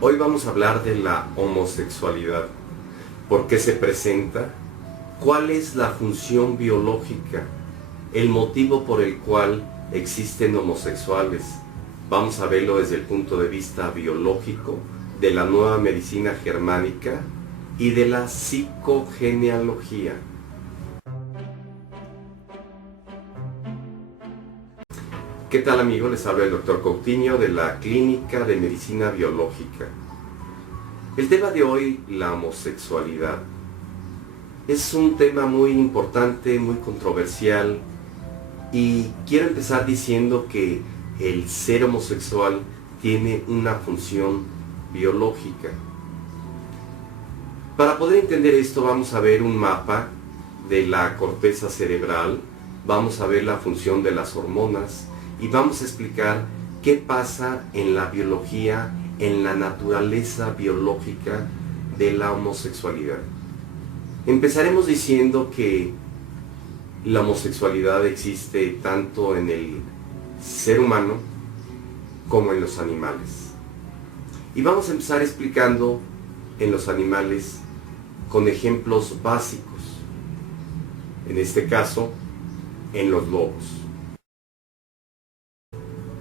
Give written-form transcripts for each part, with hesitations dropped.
Hoy vamos a hablar de la homosexualidad. ¿Por qué se presenta? ¿Cuál es la función biológica? El motivo por el cual existen homosexuales. Vamos a verlo desde el punto de vista biológico, de la nueva medicina germánica y de la psicogenealogía. ¿Qué tal, amigos? Les habla el Dr. Coutinho de la Clínica de Medicina Biológica. El tema de hoy, la homosexualidad, es un tema muy importante, muy controversial, y quiero empezar diciendo que el ser homosexual tiene una función biológica. Para poder entender esto, vamos a ver un mapa de la corteza cerebral, vamos a ver la función de las hormonas y vamos a explicar qué pasa en la biología, en la naturaleza biológica de la homosexualidad. Empezaremos diciendo que la homosexualidad existe tanto en el ser humano como en los animales. Y vamos a empezar explicando en los animales con ejemplos básicos. En este caso, en los lobos.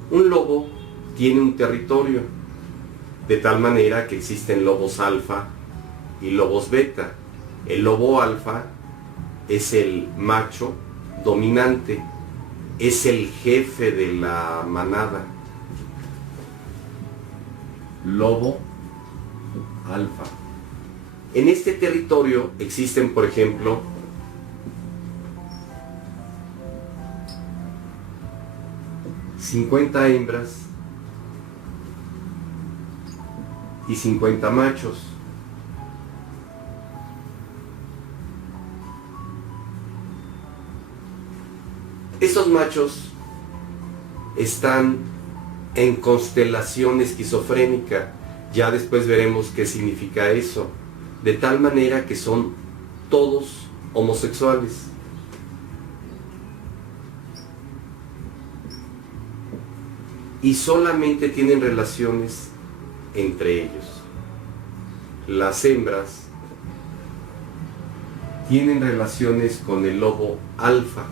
Un lobo tiene un territorio, de tal manera que existen lobos alfa y lobos beta. El lobo alfa es el macho dominante, es el jefe de la manada. Lobo alfa. En este territorio existen, por ejemplo, ...50 hembras y 50 machos. Estos machos están en constelación esquizofrénica. Ya después veremos qué significa eso. De tal manera que son todos homosexuales. Y solamente tienen relaciones entre ellos. Las hembras tienen relaciones con el lobo alfa.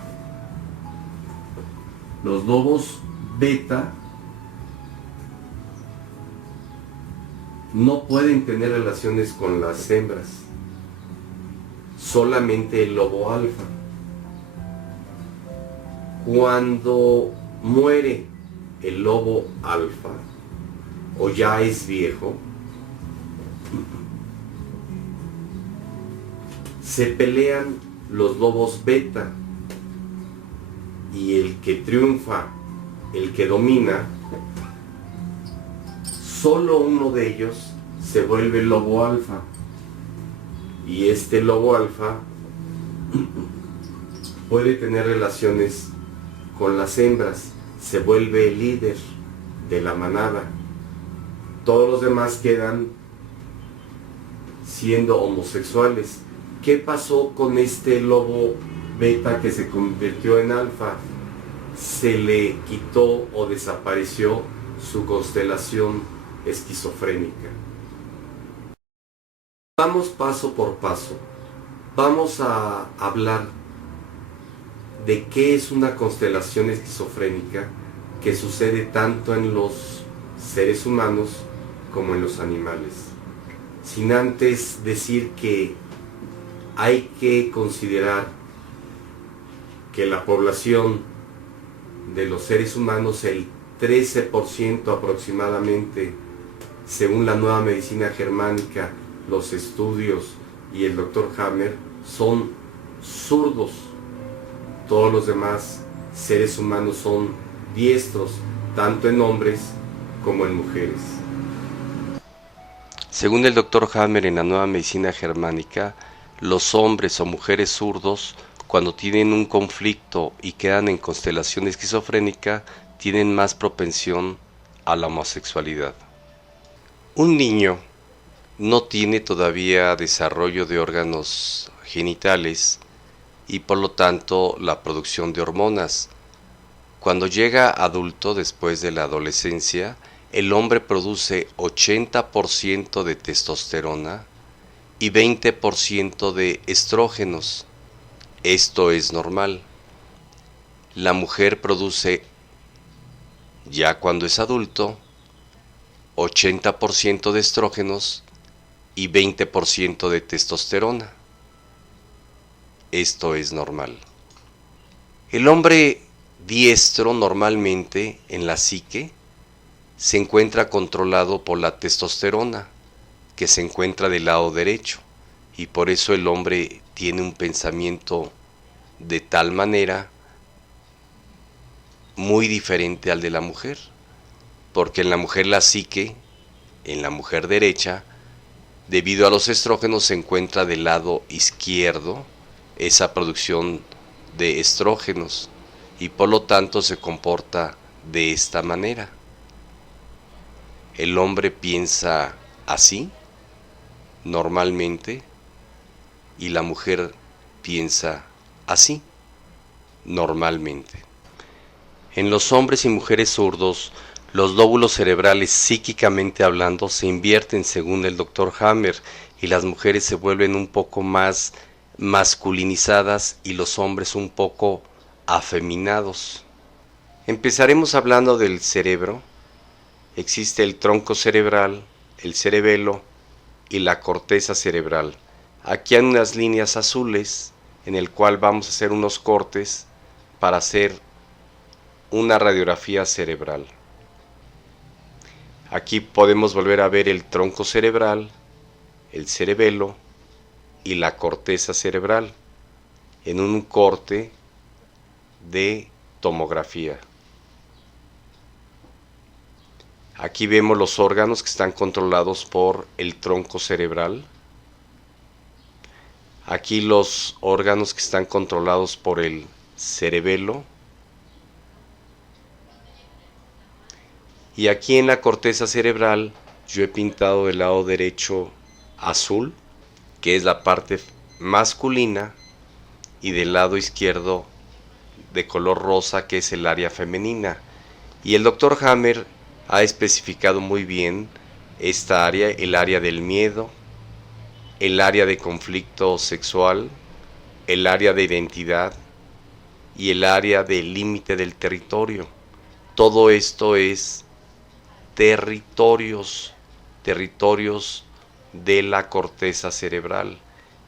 Los lobos beta no pueden tener relaciones con las hembras, solamente el lobo alfa. Cuando muere el lobo alfa o ya es viejo, se pelean los lobos beta y el que triunfa, el que domina, solo uno de ellos se vuelve lobo alfa, y este lobo alfa puede tener relaciones con las hembras, se vuelve el líder de la manada. Todos los demás quedan siendo homosexuales. ¿Qué pasó con este lobo beta que se convirtió en alfa? Se le quitó o desapareció su constelación esquizofrénica. Vamos paso por paso. Vamos a hablar de qué es una constelación esquizofrénica que sucede tanto en los seres humanos como en los animales. Sin antes decir que hay que considerar que la población de los seres humanos, el 13% aproximadamente, según la nueva medicina germánica, los estudios y el Dr. Hammer, son zurdos. Todos los demás seres humanos son diestros, tanto en hombres como en mujeres. Según el Dr. Hammer, en la nueva medicina germánica, los hombres o mujeres zurdos, cuando tienen un conflicto y quedan en constelación esquizofrénica, tienen más propensión a la homosexualidad. Un niño no tiene todavía desarrollo de órganos genitales y por lo tanto la producción de hormonas. Cuando llega adulto después de la adolescencia, el hombre produce 80% de testosterona y 20% de estrógenos. Esto es normal. La mujer produce, ya cuando es adulto, 80% de estrógenos y 20% de testosterona. Esto es normal. El hombre diestro normalmente en la psique se encuentra controlado por la testosterona, que se encuentra del lado derecho, y por eso el hombre tiene un pensamiento de tal manera muy diferente al de la mujer, porque en la mujer la psique, en la mujer derecha, debido a los estrógenos se encuentra del lado izquierdo esa producción de estrógenos y por lo tanto se comporta de esta manera. El hombre piensa así, normalmente, y la mujer piensa así, normalmente. En los hombres y mujeres zurdos, los lóbulos cerebrales psíquicamente hablando se invierten según el Dr. Hammer y las mujeres se vuelven un poco más masculinizadas y los hombres un poco afeminados. Empezaremos hablando del cerebro. Existe el tronco cerebral, el cerebelo y la corteza cerebral. Aquí hay unas líneas azules en el cual vamos a hacer unos cortes para hacer una radiografía cerebral. Aquí podemos volver a ver el tronco cerebral, el cerebelo y la corteza cerebral en un corte de tomografía. Aquí vemos los órganos que están controlados por el tronco cerebral. Aquí los órganos que están controlados por el cerebelo. Y aquí en la corteza cerebral yo he pintado del lado derecho azul, que es la parte masculina, y del lado izquierdo de color rosa, que es el área femenina. Y el Dr. Hammer ha especificado muy bien esta área, el área del miedo, el área de conflicto sexual, el área de identidad y el área del límite del territorio. Todo esto es territorios de la corteza cerebral.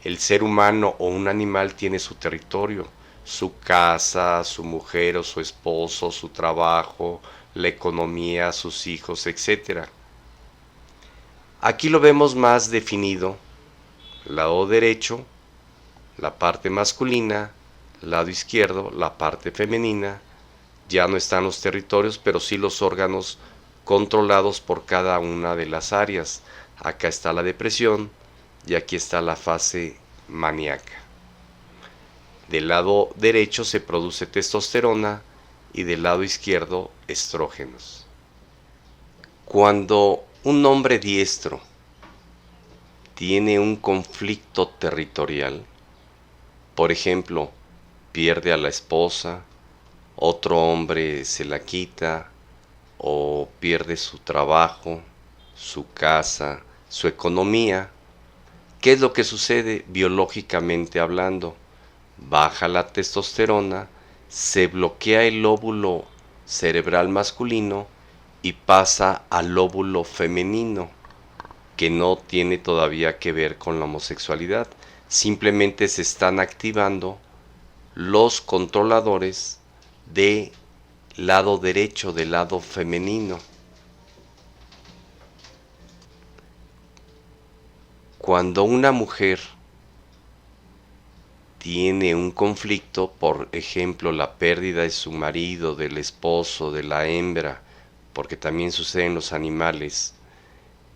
El ser humano o un animal tiene su territorio, su casa, su mujer o su esposo, su trabajo, la economía, sus hijos, etc. Aquí lo vemos más definido. Lado derecho, la parte masculina, lado izquierdo, la parte femenina. Ya no están los territorios, pero sí los órganos controlados por cada una de las áreas. Acá está la depresión y aquí está la fase maníaca. Del lado derecho se produce testosterona y del lado izquierdo estrógenos. Cuando un hombre diestro tiene un conflicto territorial, por ejemplo, pierde a la esposa, otro hombre se la quita, o pierde su trabajo, su casa, su economía, ¿qué es lo que sucede biológicamente hablando? Baja la testosterona, se bloquea el lóbulo cerebral masculino y pasa al lóbulo femenino, que no tiene todavía que ver con la homosexualidad. Simplemente se están activando los controladores de lado derecho, del lado femenino. Cuando una mujer tiene un conflicto, por ejemplo, la pérdida de su marido, del esposo, de la hembra, porque también sucede en los animales,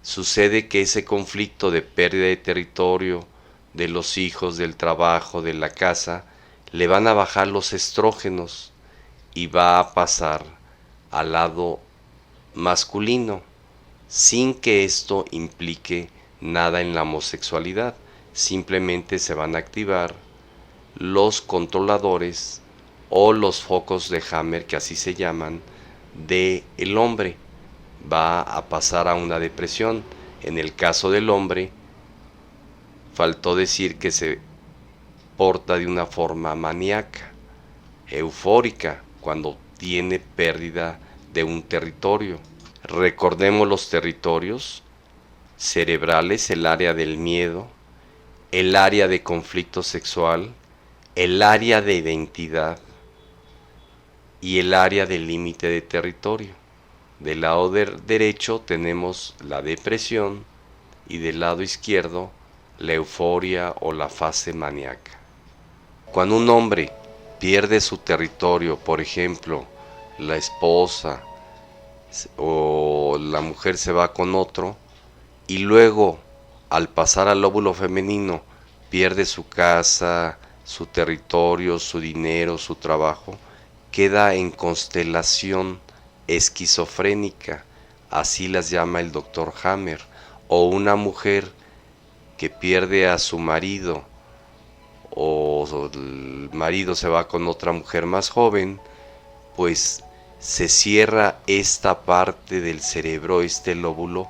sucede que ese conflicto de pérdida de territorio, de los hijos, del trabajo, de la casa, le van a bajar los estrógenos y va a pasar al lado masculino, sin que esto implique nada en la homosexualidad. Simplemente se van a activar los controladores o los focos de Hammer, que así se llaman, de el hombre. va a pasar a una depresión. En el caso del hombre, faltó decir que se porta de una forma maníaca, eufórica, cuando tiene pérdida de un territorio. Recordemos los territorios cerebrales: el área del miedo, el área de conflicto sexual, el área de identidad y el área del límite de territorio. Del lado derecho tenemos la depresión y del lado izquierdo la euforia o la fase maníaca. Cuando un hombre pierde su territorio, por ejemplo, la esposa o la mujer se va con otro, y luego al pasar al lóbulo femenino pierde su casa, su territorio, su dinero, su trabajo, queda en constelación esquizofrénica, así las llama el doctor Hammer. O una mujer que pierde a su marido, o el marido se va con otra mujer más joven, pues se cierra esta parte del cerebro, este lóbulo,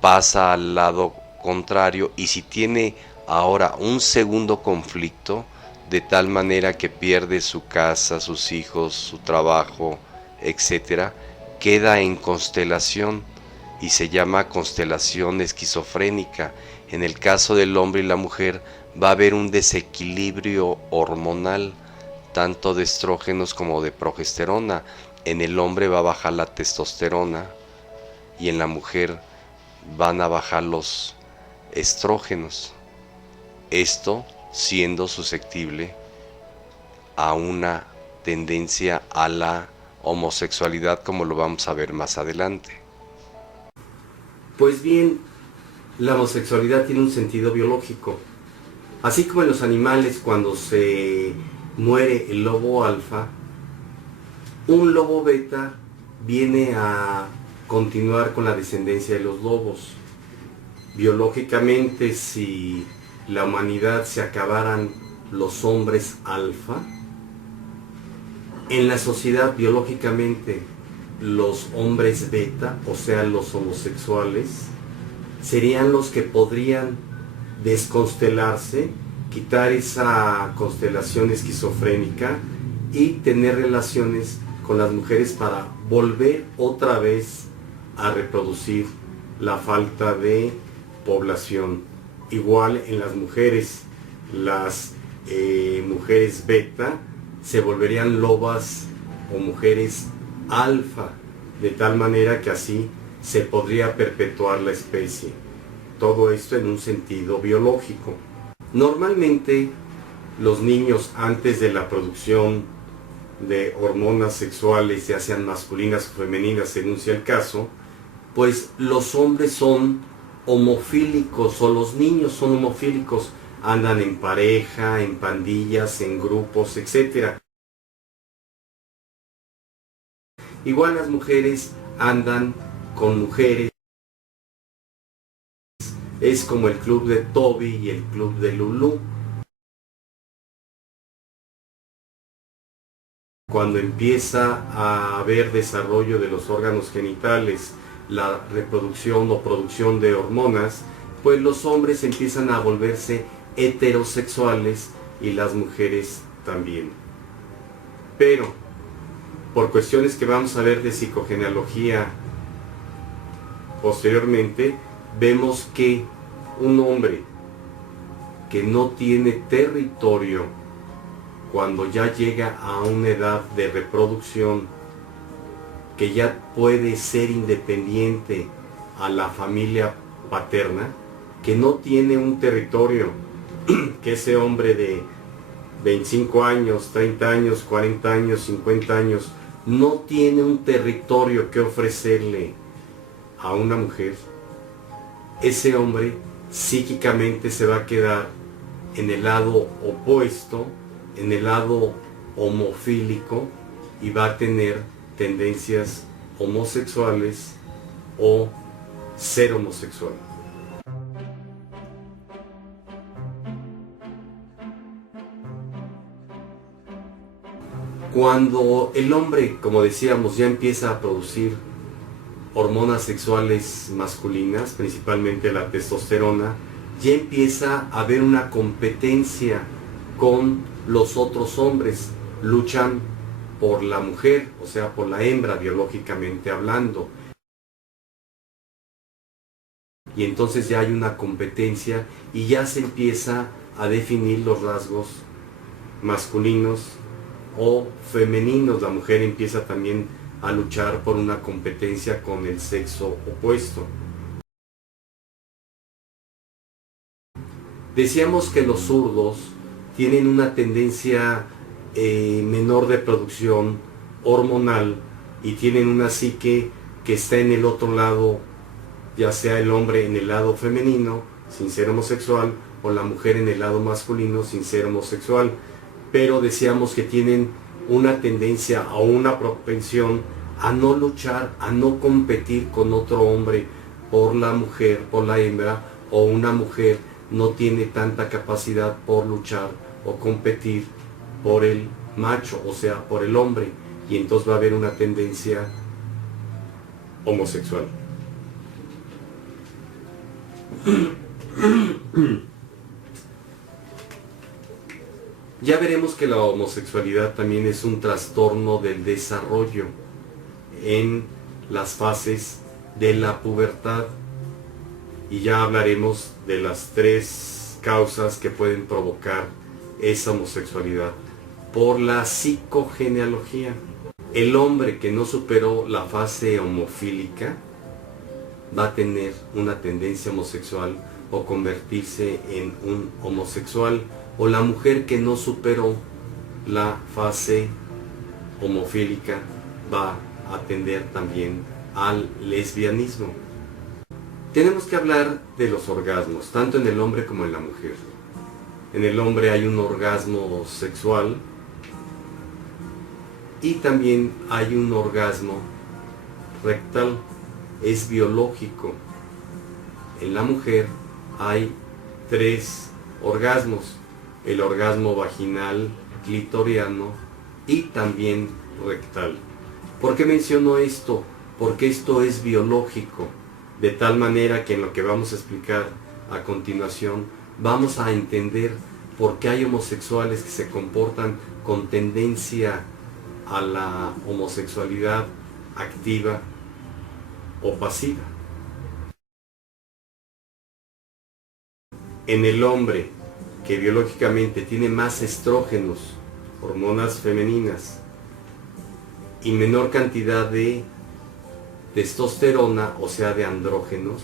pasa al lado contrario, y si tiene ahora un segundo conflicto, de tal manera que pierde su casa, sus hijos, su trabajo, etcétera, queda en constelación y se llama constelación esquizofrénica. En el caso del hombre y la mujer va a haber un desequilibrio hormonal, tanto de estrógenos como de progesterona. En el hombre va a bajar la testosterona y en la mujer van a bajar los estrógenos. Esto siendo susceptible a una tendencia a la homosexualidad, como lo vamos a ver más adelante. Pues bien, la homosexualidad tiene un sentido biológico. Así como en los animales, cuando se muere el lobo alfa, un lobo beta viene a continuar con la descendencia de los lobos. Biológicamente, si la humanidad se acabaran los hombres alfa, en la sociedad biológicamente los hombres beta, o sea los homosexuales, serían los que podrían desconstelarse, quitar esa constelación esquizofrénica y tener relaciones con las mujeres para volver otra vez a reproducir la falta de población. Igual en las mujeres mujeres beta se volverían lobas o mujeres alfa, de tal manera que así se podría perpetuar la especie. Todo esto en un sentido biológico. Normalmente los niños, antes de la producción de hormonas sexuales, ya sean masculinas o femeninas según sea el caso, pues los hombres son homofílicos, o los niños son homofílicos, andan en pareja, en pandillas, en grupos, etc. Igual las mujeres andan con mujeres, es como el club de Toby y el club de Lulú. Cuando empieza a haber desarrollo de los órganos genitales, la reproducción o producción de hormonas, pues los hombres empiezan a volverse heterosexuales y las mujeres también. Pero, por cuestiones que vamos a ver de psicogenealogía posteriormente, vemos que un hombre que no tiene territorio cuando ya llega a una edad de reproducción, que ya puede ser independiente a la familia paterna, que no tiene un territorio, que ese hombre de 25 años, 30 años, 40 años, 50 años, no tiene un territorio que ofrecerle a una mujer, ese hombre psíquicamente se va a quedar en el lado opuesto, en el lado homofílico, y va a tener tendencias homosexuales o ser homosexual. Cuando el hombre, como decíamos, ya empieza a producir hormonas sexuales masculinas, principalmente la testosterona, ya empieza a haber una competencia con los otros hombres. Luchan por la mujer, o sea, por la hembra, biológicamente hablando. Y entonces ya hay una competencia y ya se empieza a definir los rasgos masculinos o femeninos. La mujer empieza también a luchar por una competencia con el sexo opuesto. Decíamos que los zurdos tienen una tendencia menor de producción hormonal y tienen una psique que está en el otro lado, ya sea el hombre en el lado femenino, sin ser homosexual, o la mujer en el lado masculino, sin ser homosexual. Pero decíamos que tienen una tendencia o una propensión a no luchar, a no competir con otro hombre por la mujer, por la hembra, o una mujer no tiene tanta capacidad por luchar o competir por el macho, o sea, por el hombre, y entonces va a haber una tendencia homosexual. Ya veremos que la homosexualidad también es un trastorno del desarrollo en las fases de la pubertad, y ya hablaremos de las 3 causas que pueden provocar esa homosexualidad. Por la psicogenealogía, el hombre que no superó la fase homofílica va a tener una tendencia homosexual o convertirse en un homosexual, o la mujer que no superó la fase homofílica va a tender también al lesbianismo. Tenemos que hablar de los orgasmos, tanto en el hombre como en la mujer. En el hombre hay un orgasmo sexual y también hay un orgasmo rectal, es biológico. En la mujer hay 3 orgasmos: el orgasmo vaginal, clitoriano y también rectal. ¿Por qué menciono esto? Porque esto es biológico, de tal manera que en lo que vamos a explicar a continuación vamos a entender por qué hay homosexuales que se comportan con tendencia a la homosexualidad activa o pasiva. En el hombre, que biológicamente tiene más estrógenos, hormonas femeninas, y menor cantidad de testosterona, o sea, de andrógenos,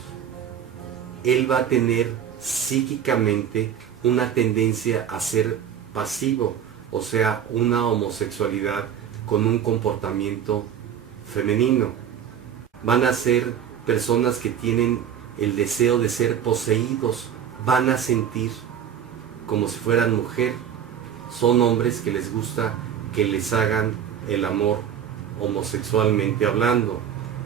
él va a tener psíquicamente una tendencia a ser pasivo, o sea, una homosexualidad con un comportamiento femenino. Van a ser personas que tienen el deseo de ser poseídos, van a sentir como si fueran mujer. Son hombres que les gusta que les hagan el amor homosexualmente hablando.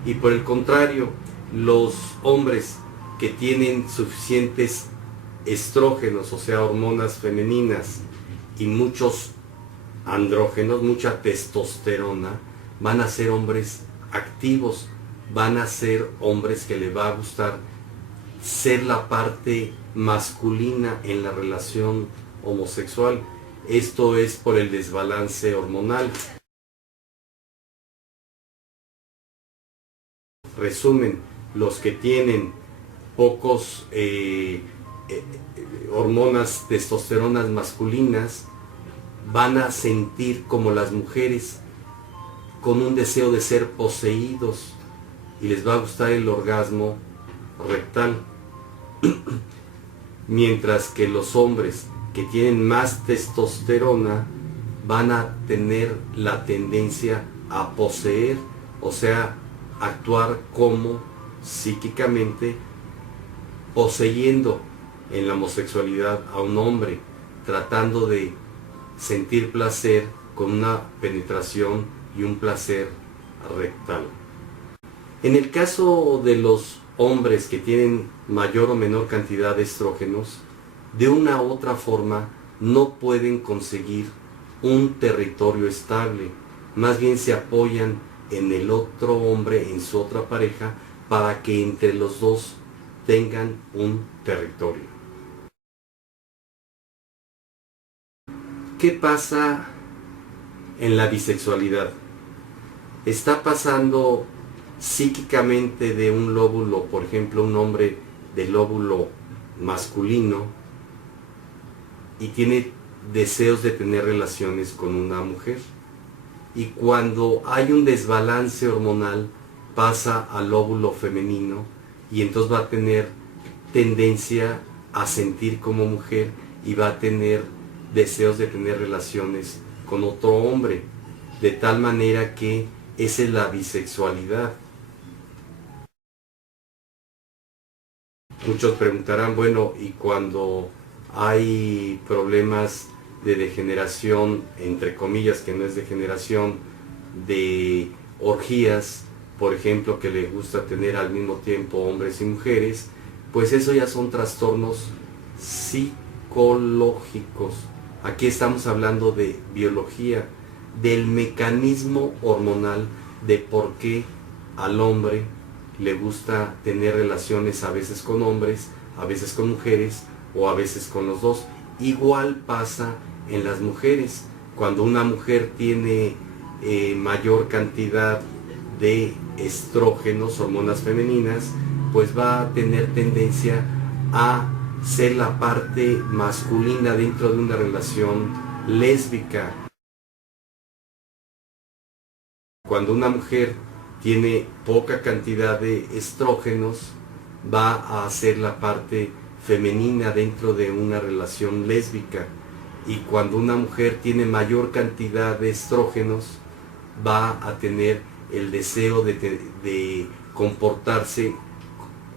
Y por el contrario, los hombres que tienen suficientes estrógenos, o sea, hormonas femeninas, y muchos andrógenos, mucha testosterona, van a ser hombres activos, van a ser hombres que les va a gustar ser la parte masculina en la relación homosexual. Esto es por el desbalance hormonal. Resumen, los que tienen pocos hormonas testosteronas masculinas van a sentir como las mujeres, con un deseo de ser poseídos, y les va a gustar el orgasmo rectal. Mientras que los hombres que tienen más testosterona van a tener la tendencia a poseer, o sea, actuar como psíquicamente poseyendo en la homosexualidad a un hombre, tratando de sentir placer con una penetración y un placer rectal. En el caso de los hombres que tienen mayor o menor cantidad de estrógenos, de una u otra forma no pueden conseguir un territorio estable, más bien se apoyan en el otro hombre, en su otra pareja, para que entre los dos tengan un territorio. ¿Qué pasa en la bisexualidad? Está pasando psíquicamente de un lóbulo, por ejemplo, un hombre del lóbulo masculino, y tiene deseos de tener relaciones con una mujer. Y cuando hay un desbalance hormonal, pasa al lóbulo femenino y entonces va a tener tendencia a sentir como mujer y va a tener deseos de tener relaciones con otro hombre, de tal manera que esa es la bisexualidad. Muchos preguntarán, bueno, y cuando hay problemas de degeneración, entre comillas, que no es degeneración, de orgías, por ejemplo, que le gusta tener al mismo tiempo hombres y mujeres, pues eso ya son trastornos psicológicos. Aquí estamos hablando de biología, del mecanismo hormonal, de por qué al hombre le gusta tener relaciones a veces con hombres, a veces con mujeres o a veces con los dos. Igual pasa en las mujeres. Cuando una mujer tiene mayor cantidad de estrógenos, hormonas femeninas, pues va a tener tendencia a ser la parte masculina dentro de una relación lésbica. Cuando una mujer tiene poca cantidad de estrógenos, va a ser la parte femenina dentro de una relación lésbica. Y cuando una mujer tiene mayor cantidad de estrógenos, va a tener el deseo de comportarse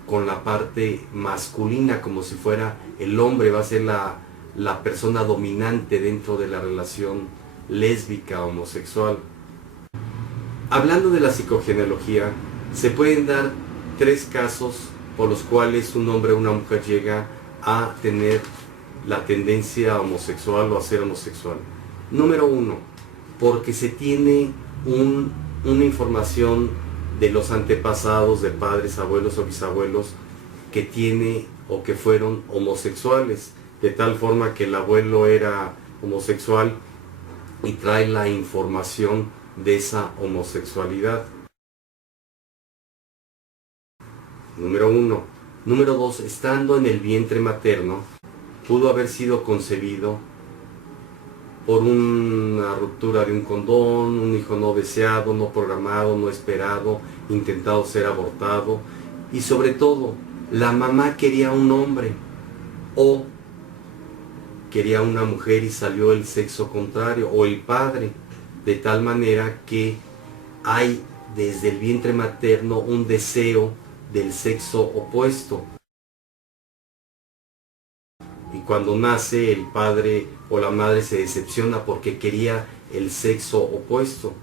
con la parte masculina, como si fuera el hombre, va a ser la persona dominante dentro de la relación lésbica homosexual. Hablando de la psicogenealogía, se pueden dar 3 casos por los cuales un hombre o una mujer llega a tener la tendencia homosexual o a ser homosexual. Número 1, porque se tiene una información de los antepasados, de padres, abuelos o bisabuelos, que tiene o que fueron homosexuales, de tal forma que el abuelo era homosexual y trae la información de esa homosexualidad. Número 1. Número 2, estando en el vientre materno, pudo haber sido concebido por una ruptura de un condón, un hijo no deseado, no programado, no esperado, intentado ser abortado, y sobre todo, la mamá quería un hombre o quería una mujer y salió el sexo contrario, o el padre, de tal manera que hay desde el vientre materno un deseo del sexo opuesto. Y cuando nace, el padre o la madre se decepciona porque quería el sexo opuesto.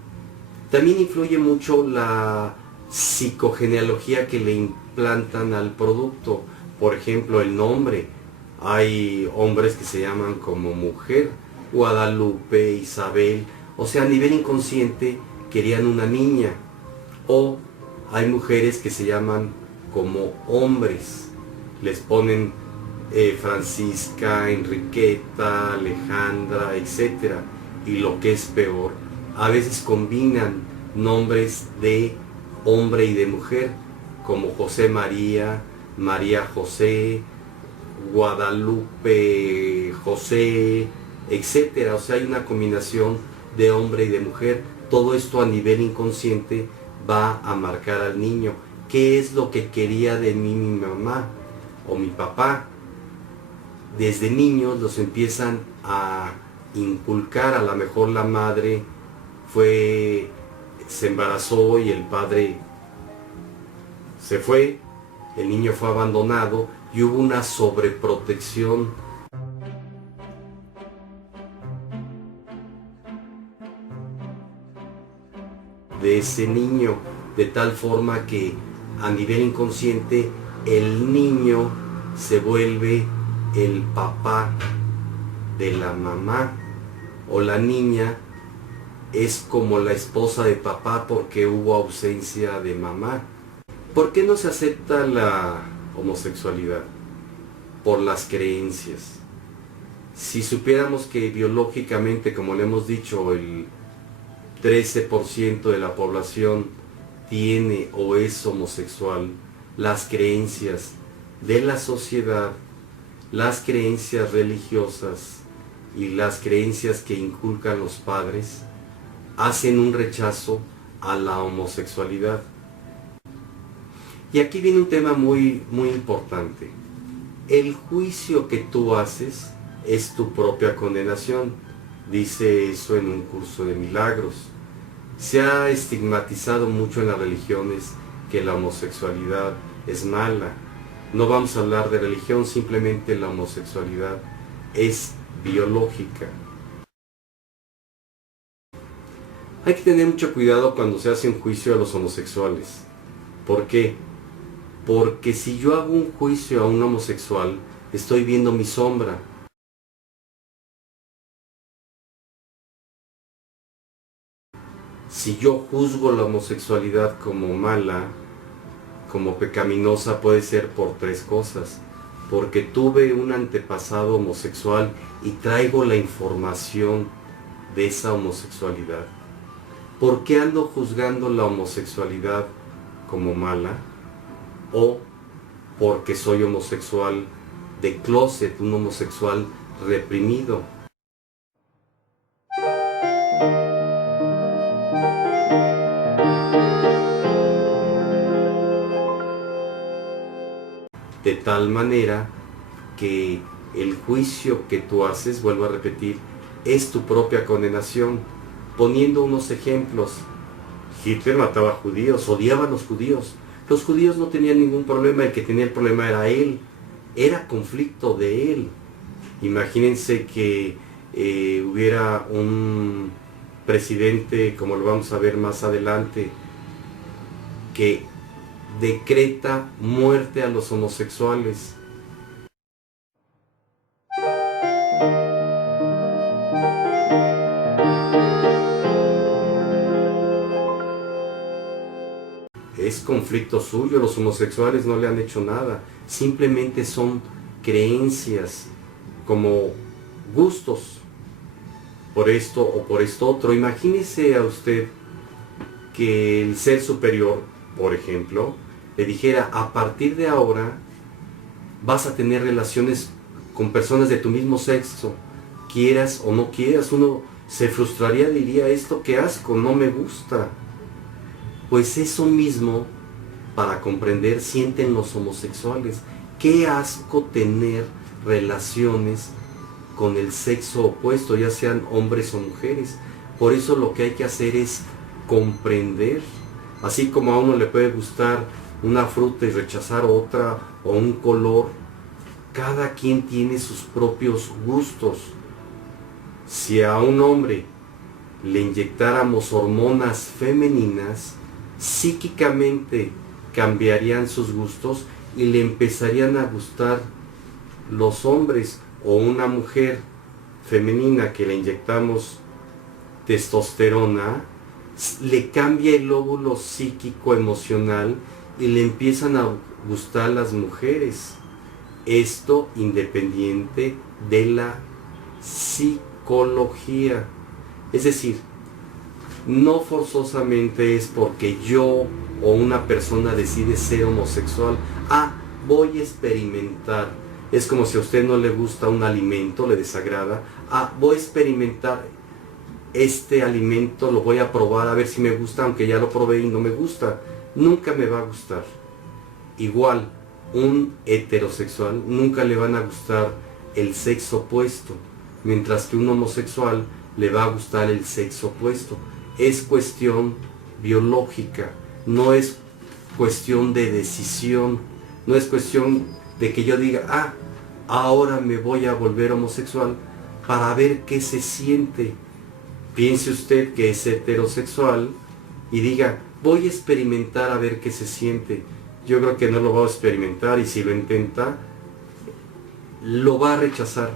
También influye mucho la psicogenealogía que le implantan al producto. Por ejemplo, el nombre. Hay hombres que se llaman como mujer, Guadalupe, Isabel. O sea, a nivel inconsciente querían una niña. O hay mujeres que se llaman como hombres. Les ponen Francisca, Enriqueta, Alejandra, etc. Y lo que es peor, a veces combinan nombres de hombre y de mujer, como José María, María José, Guadalupe José, etc. O sea, hay una combinación de hombre y de mujer. Todo esto a nivel inconsciente va a marcar al niño. ¿Qué es lo que quería de mí mi mamá o mi papá? Desde niños los empiezan a inculcar. A lo mejor la madre se embarazó y el padre se fue, el niño fue abandonado y hubo una sobreprotección. De ese niño, de tal forma que a nivel inconsciente el niño se vuelve el papá de la mamá, o la niña es como la esposa de papá porque hubo ausencia de mamá. ¿Por qué no se acepta la homosexualidad? Por las creencias. Si supiéramos que biológicamente, como le hemos dicho, el 13% de la población tiene o es homosexual, las creencias de la sociedad, las creencias religiosas y las creencias que inculcan los padres hacen un rechazo a la homosexualidad. Y aquí viene un tema muy importante. El juicio que tú haces es tu propia condenación. Dice eso en un curso de milagros. Se ha estigmatizado mucho en las religiones que la homosexualidad es mala. No vamos a hablar de religión, simplemente la homosexualidad es biológica. Hay que tener mucho cuidado cuando se hace un juicio a los homosexuales. ¿Por qué? Porque si yo hago un juicio a un homosexual, estoy viendo mi sombra. Si yo juzgo la homosexualidad como mala, como pecaminosa, puede ser por tres cosas. Porque tuve un antepasado homosexual y traigo la información de esa homosexualidad. ¿Por qué ando juzgando la homosexualidad como mala? O porque soy homosexual de closet, un homosexual reprimido. De tal manera que el juicio que tú haces, vuelvo a repetir, es tu propia condenación. Poniendo unos ejemplos, Hitler mataba judíos, odiaba a los judíos. Los judíos no tenían ningún problema, el que tenía el problema era él, era conflicto de él. Imagínense que hubiera un presidente, como lo vamos a ver más adelante, que decreta muerte a los homosexuales. Es conflicto suyo, los homosexuales no le han hecho nada, simplemente son creencias, como gustos, por esto o por esto otro. Imagínese a usted que el ser superior, por ejemplo, le dijera: a partir de ahora vas a tener relaciones con personas de tu mismo sexo, quieras o no quieras. Uno se frustraría, diría: esto qué asco, no me gusta. Pues eso mismo, para comprender, sienten los homosexuales. Qué asco tener relaciones con el sexo opuesto, ya sean hombres o mujeres. Por eso lo que hay que hacer es comprender. Así como a uno le puede gustar una fruta y rechazar otra, o un color, cada quien tiene sus propios gustos. Si a un hombre le inyectáramos hormonas femeninas, psíquicamente cambiarían sus gustos y le empezarían a gustar los hombres. O una mujer femenina que le inyectamos testosterona, le cambia el lóbulo psíquico emocional y le empiezan a gustar las mujeres. Esto independiente de la psicología. Es decir, no forzosamente es porque yo o una persona decide ser homosexual. Voy a experimentar. Es como si a usted no le gusta un alimento, le desagrada. Voy a experimentar este alimento, lo voy a probar a ver si me gusta, aunque ya lo probé y no me gusta. Nunca me va a gustar. Igual, un heterosexual nunca le van a gustar el sexo opuesto, mientras que un homosexual le va a gustar el sexo opuesto. Es cuestión biológica, no es cuestión de decisión, no es cuestión de que yo diga: ahora me voy a volver homosexual para ver qué se siente. Piense usted que es heterosexual y diga: voy a experimentar a ver qué se siente. Yo creo que no lo va a experimentar, y si lo intenta, lo va a rechazar,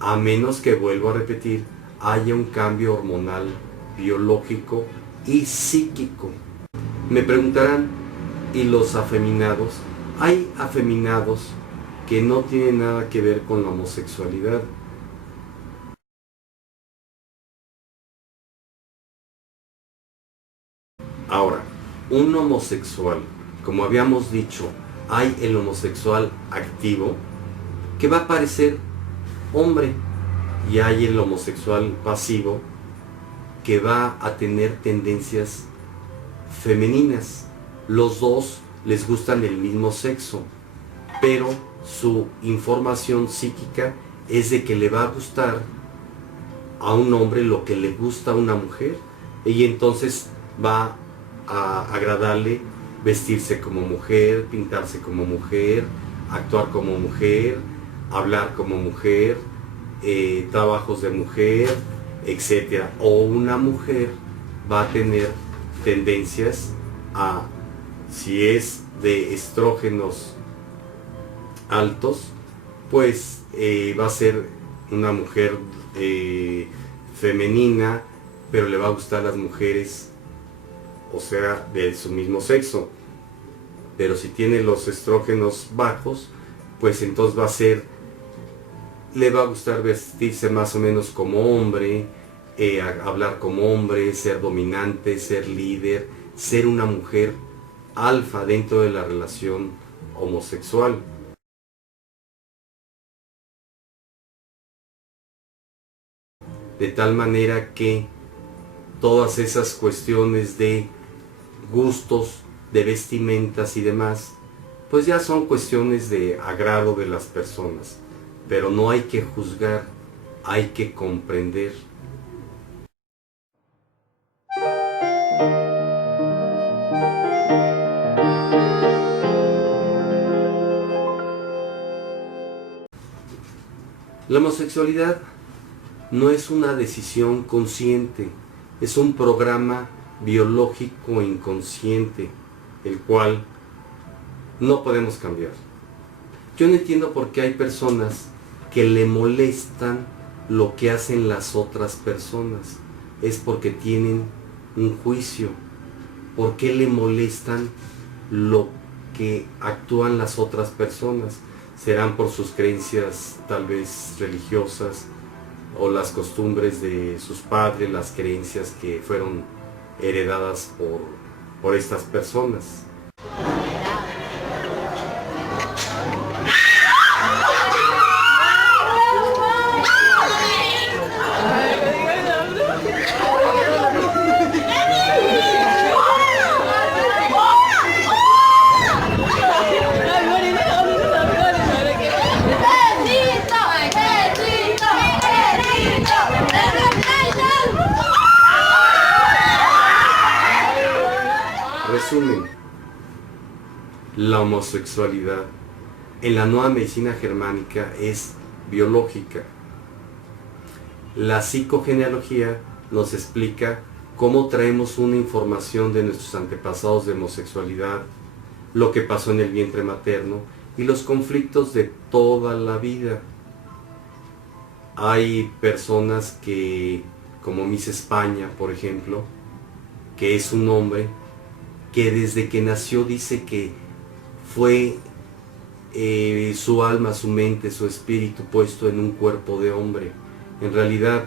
a menos que, vuelvo a repetir, haya un cambio hormonal biológico y psíquico. Me preguntarán, ¿y los afeminados? Hay afeminados que no tienen nada que ver con la homosexualidad. Ahora, un homosexual, como habíamos dicho, hay el homosexual activo, que va a parecer hombre, y hay el homosexual pasivo, que va a tener tendencias femeninas. Los dos les gustan el mismo sexo, pero su información psíquica es de que le va a gustar a un hombre lo que le gusta a una mujer, y entonces va a agradarle vestirse como mujer, pintarse como mujer, actuar como mujer, hablar como mujer, trabajos de mujer, etc. O una mujer va a tener tendencias a, si es de estrógenos altos, pues va a ser una mujer femenina, pero le va a gustar las mujeres, o sea, de su mismo sexo. Pero si tiene los estrógenos bajos, pues entonces le va a gustar vestirse más o menos como hombre, hablar como hombre, ser dominante, ser líder, ser una mujer alfa dentro de la relación homosexual. De tal manera que todas esas cuestiones de gustos, de vestimentas y demás, pues ya son cuestiones de agrado de las personas. Pero no hay que juzgar, hay que comprender. La homosexualidad no es una decisión consciente, es un programa biológico inconsciente, el cual no podemos cambiar. Yo no entiendo por qué hay personas que le molestan lo que hacen las otras personas. Es porque tienen un juicio. ¿Por qué le molestan lo que actúan las otras personas? Serán por sus creencias tal vez religiosas, o las costumbres de sus padres, las creencias que fueron heredadas por estas personas. Resumen, la homosexualidad en la nueva medicina germánica es biológica. La psicogenealogía nos explica cómo traemos una información de nuestros antepasados de homosexualidad, lo que pasó en el vientre materno y los conflictos de toda la vida. Hay personas que, como Miss España, por ejemplo, que es un hombre que desde que nació dice que fue su alma, su mente, su espíritu puesto en un cuerpo de hombre. En realidad,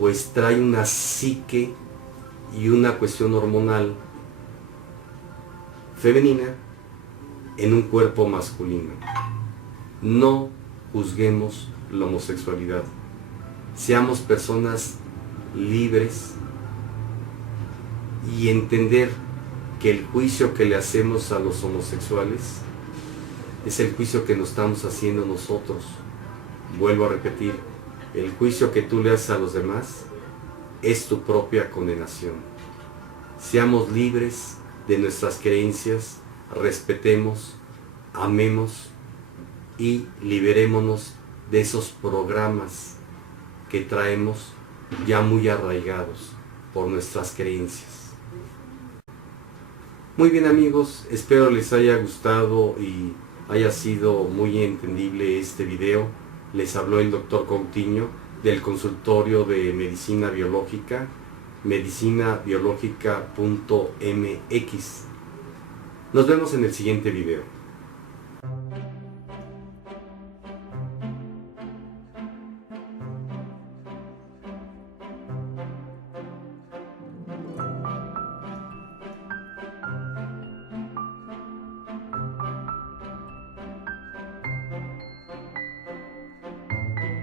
pues trae una psique y una cuestión hormonal femenina en un cuerpo masculino. No juzguemos la homosexualidad. Seamos personas libres y entender que el juicio que le hacemos a los homosexuales es el juicio que nos estamos haciendo nosotros. Vuelvo a repetir, el juicio que tú le haces a los demás es tu propia condenación. Seamos libres de nuestras creencias, respetemos, amemos y liberémonos de esos programas que traemos ya muy arraigados por nuestras creencias. Muy bien amigos, espero les haya gustado y haya sido muy entendible este video. Les habló el Dr. Coutinho del consultorio de medicina biológica medicinabiológica.mx. Nos vemos en el siguiente video.